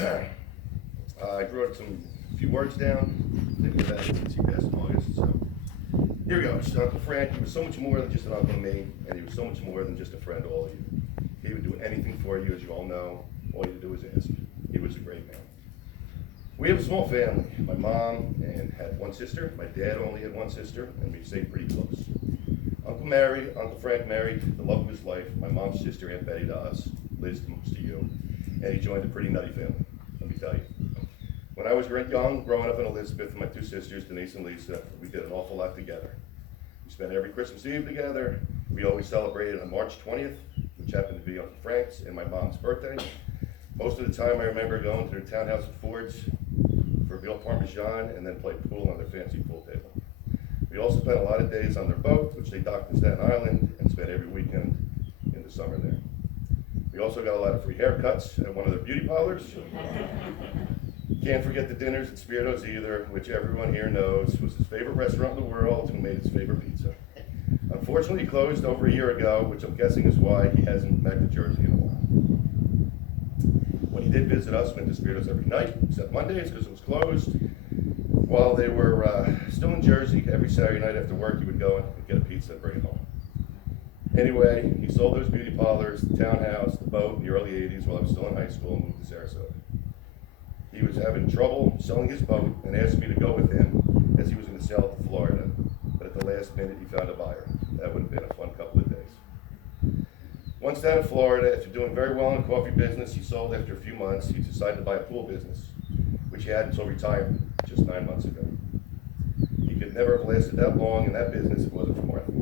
I wrote a few words down, thinking about it since he passed in August. So here we go. So Uncle Frank, he was so much more than just an uncle to me, and he was so much more than just a friend to all of you. He would do anything for you, as you all know. All you had to do was ask. He was a great man. We have a small family. My mom had one sister. My dad only had one sister, and we stayed pretty close. Uncle Frank married the love of his life, my mom's sister, Aunt Betty, to us, Liz to you, and he joined a pretty nutty family, let me tell you. When I was young, growing up in Elizabeth, my two sisters, Denise and Lisa, we did an awful lot together. We spent every Christmas Eve together. We always celebrated on March 20th, which happened to be Uncle Frank's and my mom's birthday. Most of the time I remember going to their townhouse at Ford's for veal parmesan and then play pool on their fancy pool table. We also spent a lot of days on their boat, which they docked in Staten Island, and spent every weekend in the summer there. We also got a lot of free haircuts at one of their beauty parlors. Can't forget the dinners at Spirito's either, which everyone here knows was his favorite restaurant in the world, who made his favorite pizza. Unfortunately, he closed over a year ago, which I'm guessing is why he hasn't been back to Jersey in a while. When he did visit us, went to Spirito's every night, except Mondays because it was closed. While they were still in Jersey, every Saturday night after work, he would go and get a pizza and bring it home. Anyway, he sold those beauty parlors, the townhouse, the boat in the early 80s while I was still in high school and moved to Sarasota. He was having trouble selling his boat and asked me to go with him as he was going to sell it to Florida. But at the last minute, he found a buyer. That would have been a fun couple of days. Once down in Florida, after doing very well in the coffee business, he sold after a few months. He decided to buy a pool business, which he had until retirement just 9 months ago. He could never have lasted that long in that business if it wasn't for Martha.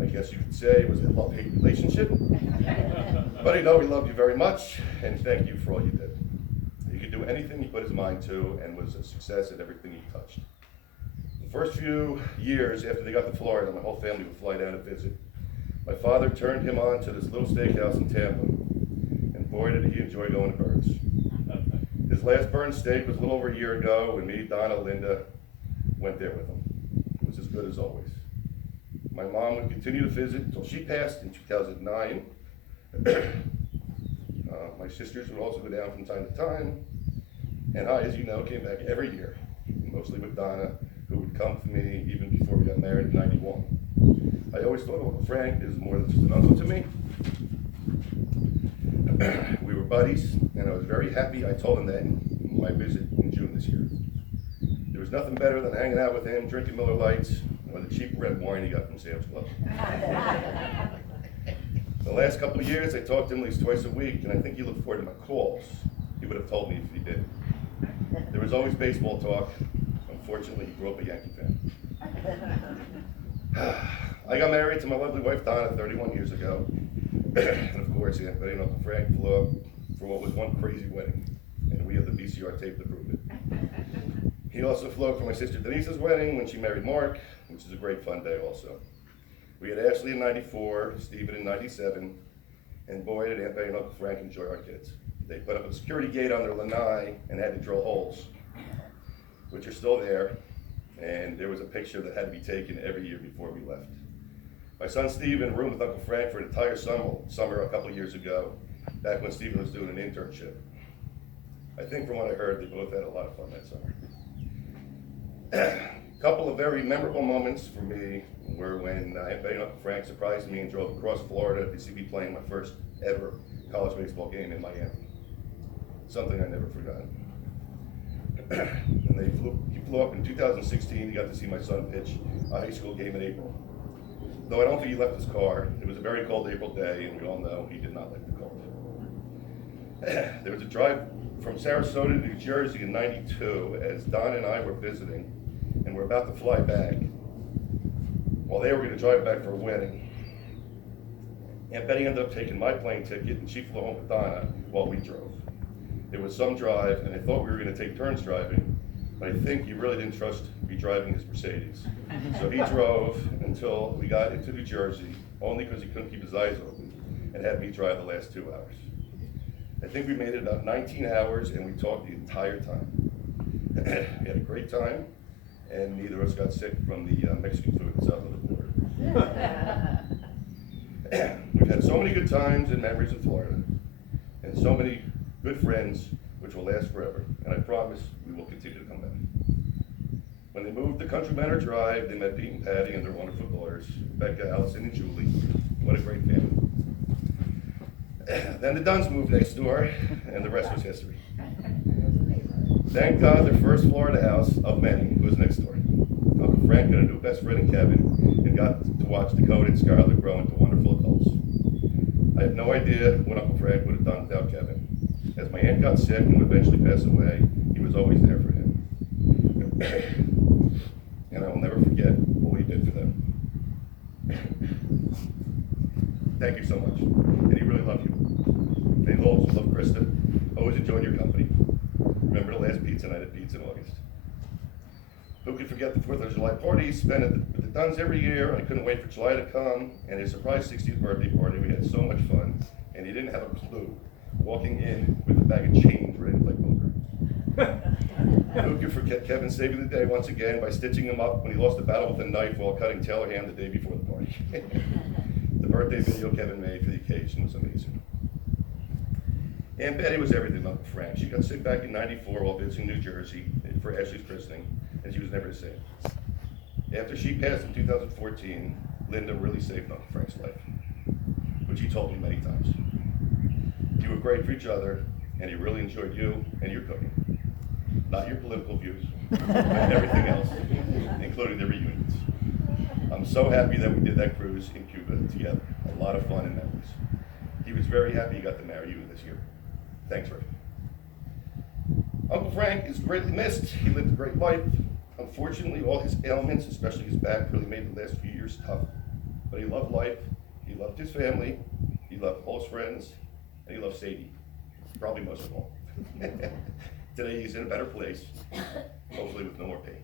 I guess you could say it was a love-hate relationship. But I know he loved you very much, and thank you for all you did. He could do anything he put his mind to and was a success at everything he touched. The first few years after they got to Florida, my whole family would fly down to visit. My father turned him on to this little steakhouse in Tampa, and boy did he enjoy going to Burns. His last Burns steak was a little over a year ago when me, Donna, Linda went there with him. It was as good as always. My mom would continue to visit until she passed in 2009. My sisters would also go down from time to time. And I, as you know, came back every year, mostly with Donna, who would come to me even before we got married in '91. I always thought Uncle Frank is more than just an uncle to me. We were buddies, and I was very happy I told him that in my visit in June this year. There was nothing better than hanging out with him, drinking Miller Lights, or the cheap red wine he got from Sam's Club. The last couple of years, I talked to him at least twice a week, and I think he looked forward to my calls. He would have told me if he did. There was always baseball talk. Unfortunately, he grew up a Yankee fan. I got married to my lovely wife, Donna, 31 years ago. And of course, Aunt Betty and Uncle Frank flew up for what was one crazy wedding, and we have the VCR tape to prove it. He also flew up for my sister Denise's wedding when she married Mark, which is a great fun day also. We had Ashley in '94, Stephen in '97, and boy did Aunt Betty and Uncle Frank enjoy our kids. They put up a security gate on their lanai and had to drill holes, which are still there, and there was a picture that had to be taken every year before we left. My son Stephen roomed with Uncle Frank for an entire summer a couple of years ago, back when Stephen was doing an internship. I think from what I heard, they both had a lot of fun that summer. A couple of very memorable moments for me were when Aunt Betty and Uncle Frank surprised me and drove across Florida to see me playing my first ever college baseball game in Miami. Something I never forgot. And he flew up in 2016. He got to see my son pitch a high school game in April. Though I don't think he left his car. It was a very cold April day, and we all know he did not like the cold. There was a drive from Sarasota to New Jersey in '92 as Don and I were visiting, and we're about to fly back. While they were going to drive back for a wedding. Aunt Betty ended up taking my plane ticket, and she flew home with Donna while we drove. It was some drive, and I thought we were going to take turns driving, but I think he really didn't trust me driving his Mercedes. So he drove until we got into New Jersey, only because he couldn't keep his eyes open, and had me drive the last 2 hours. I think we made it about 19 hours, and we talked the entire time. We had a great time, and neither of us got sick from the Mexican food south of the border. We've had so many good times and memories in Florida, and so many good friends, which will last forever, and I promise we will continue to come back. When they moved to Country Manor Drive, they met Pete and Patty and their wonderful daughters, Becca, Allison, and Julie. What a great family. Then the Dunns moved next door, and the rest was history. Thank God their first Florida house, of many, was next door. Uncle Frank got a new best friend in Kevin, and got to watch Dakota and Scarlett grow into wonderful adults. I have no idea what Uncle Frank would have done without Kevin. As my aunt got sick and would eventually pass away, he was always there for him. And I will never forget what he did for them. Thank you so much. And he really loved you. And he also loved Krista. Always enjoyed your company. Remember the last pizza night at Pizza in August. Who could forget the 4th of July party spent with the Dunns every year? I couldn't wait for July to come, and his surprise 60th birthday party. We had so much fun, and he didn't have a clue. Walking in with a bag of change ready to play poker. Who could forget Kevin saving the day once again by stitching him up when he lost a battle with a knife while cutting Taylor ham the day before the party. The birthday video Kevin made for the occasion was amazing. Aunt Betty was everything to Uncle Frank. She got sick back in '94 while visiting New Jersey for Ashley's christening, and she was never the same. After she passed in 2014, Linda really saved Uncle Frank's life, which he told me many times. You were great for each other, and he really enjoyed you and your cooking. Not your political views, but everything else, including the reunions. I'm so happy that we did that cruise in Cuba together. A lot of fun and memories. He was very happy he got to marry you this year. Thanks, Rick. Uncle Frank is greatly missed. He lived a great life. Unfortunately, all his ailments, especially his back, really made the last few years tough. But he loved life, he loved his family, he loved all his friends, and he loved Sadie, probably most of all. Today he's in a better place, hopefully with no more pain.